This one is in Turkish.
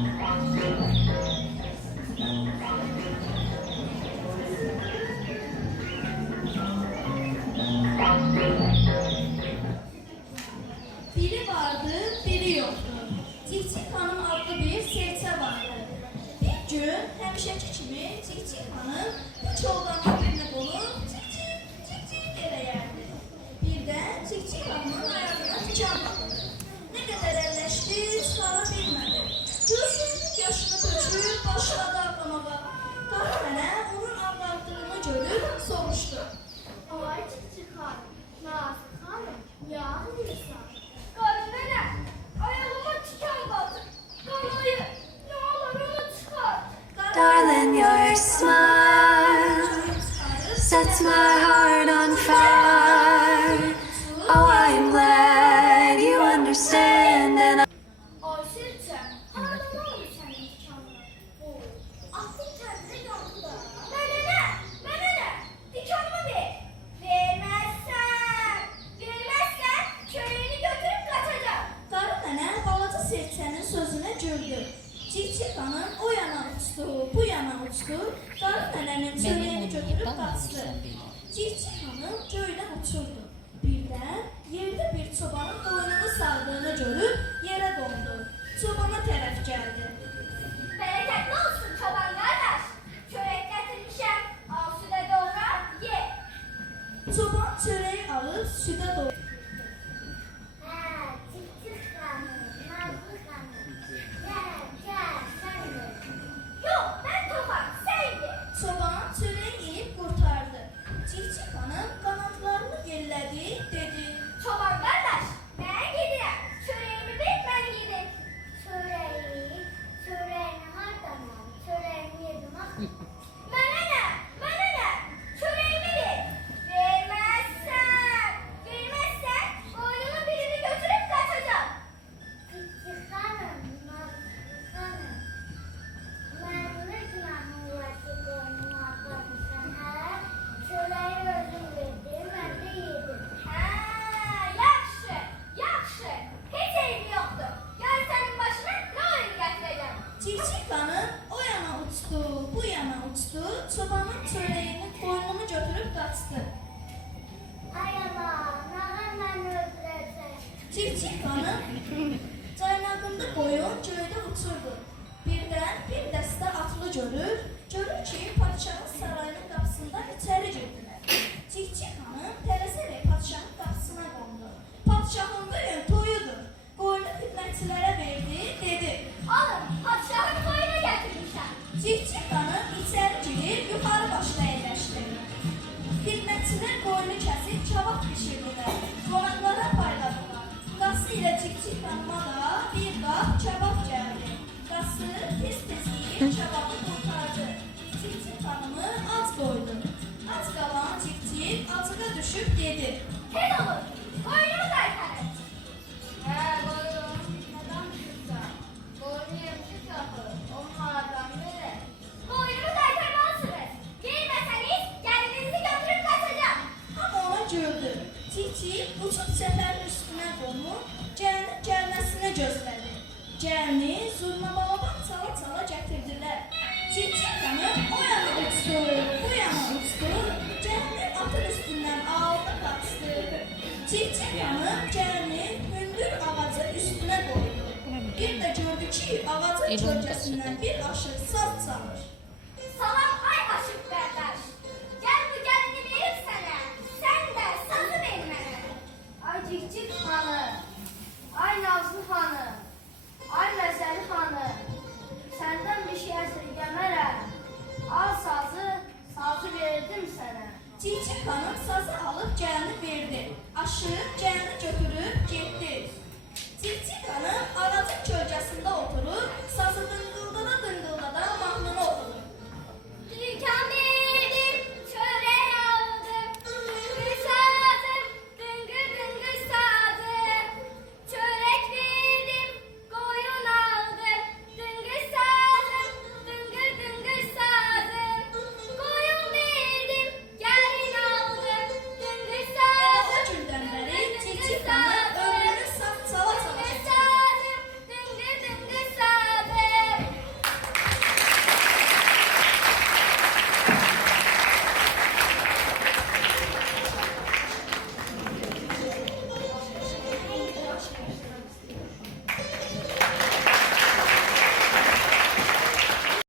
Biri vardı, biri yoktu. Cikcik Hanım adlı bir serçe vardı. Bir gün həmişəki kimi Cikcik Hanım üç oğlanın birini bulub Cikcik, Cikcik elə yerdi. Birdən Cikcik Hanımın ayağına tikan batırdı. Ne kadar əlləşdi, çıxara bilmədi. Gözünün yaşını töküb başladı ağlamağa. Qarı nənə onun ağlardığını görüb soruşdu. Ay Cikcik Hanım, Nazlı Hanım, niye ağlıyorsun? Qarı nənə, ayağıma tikan batır. Qalayı, ne olur onu çıxart. Darling, your smile sets my heart on fire. Oh, I'm glad you understand and Ay serçe, harada ne olur senin tikanına? Oy, aklın kendine yandı da. Mənə nə? Tikanımı ver. Vermezsen çöreğini götürüp kaçacağım. Qarı nənə balaca serçənin sözünə güldü. Cikcik Hanım o yana uçdu, bu yana uçdu. Qarı nənənin çörəyini götürüb qaçdı. Cikcik Hanım göydə uçurdu. Birdən yerdə bir çobanın boynunu sardığını görüb yerə qondu. Çobana tərəf gəldi. Bereketli olsun çoban kardeş. Çörek getirmişem. Al süre doğra ye. Çoban çörəyi alıb südə doydu. Cikcik hanım, Nazlı hanım. Gel sen de. Yok ben topam sen ye. Çoban çörəyi yeyib qurtardı. Cikcik Hanım qanadlarını yellədi, dedi. Çoban kardeş ben yedirem. Çöreğimi ver ben yedim. Çöreğini hardan al. Çöreğimi yedim ha. Bana ne? Çöreğimi ver. Vermezsen boynumun birini götürüp kaçacağım. Cikcik hanım, Nazlı hanım. Ben ne günahım var ki boynumu atlamışsın ha? Çöreği özüm verdim, ben de yedim. Ha, yaxşı. Hiç eybi yoktu. Gel senin başına ne oyun getireceğim. Cikcik Hanım o yana uçdu, bu yana uçdu. Çobanın çörəyini, qoynunu götürüb qaçdı. Ay aman, nağın ben öldüreceğim. Cikcik Hanım caynağında qoyun göydə uçurdu. Birdən bir dəstə atlı görür ki, padişahın sarayının qapısından içəri girdilər. Cikcik Hanım tələsərək padişahın qapısına qondu. Padişahın bugün toyudur. Qoyunu xidmətçilərə verdi, dedi. Alın, padişahın koyuna getirmişler. Cikcik Hanım içəri girib yuxarı başda əyləşdi. Xidmətçilər qoyunu kəsib kabab bişirdilər. Qonaqlara payladılar. Qası ilə Cikcik Hanıma da bir qap kabab gəldi. Qası tez yeyib kababı qurtardı. Cikcik Hanımı ac qoydu. Ac qalan Cikcik acığa düşüb dedi. Tez olun, koyunumu kaytarın. Koyun, neden çıksa? Koyunu yemişiz yapı, onlardan biri. Koyunumu kaytarmalısınız. Girmeseniz kendinizi götürüp kaçacağım. Hamı ona güldü. Cikcik uçub səfərin üstünə qonub gəlməsini gözlədi. Gəlini zurnabalaban çala gətirdilər. Cikcik Hanım o yana uçdu, bu yana uçdu. Gəlini atın üstündən aldı, qaçdı. Cikcik Hanım gəlini hündür ağacın üstünə qoydu. Bir də gördü ki, ağacın kölgəsindən bir aşıq saz çalır. Salam ay aşık kardeş. Gel bu gelini verip sana. Sen de sazı ver bana. Ay Cikcik hanım. Ay Nazlı hanım. Ay Məsəli hanım. Senden bir şey esirgemərəm. Al sazı verdim sana. Cikcik Hanım sazı alıb gəlini verdi. Aşıq gəlini götürüb getdi. Cikcik Hanım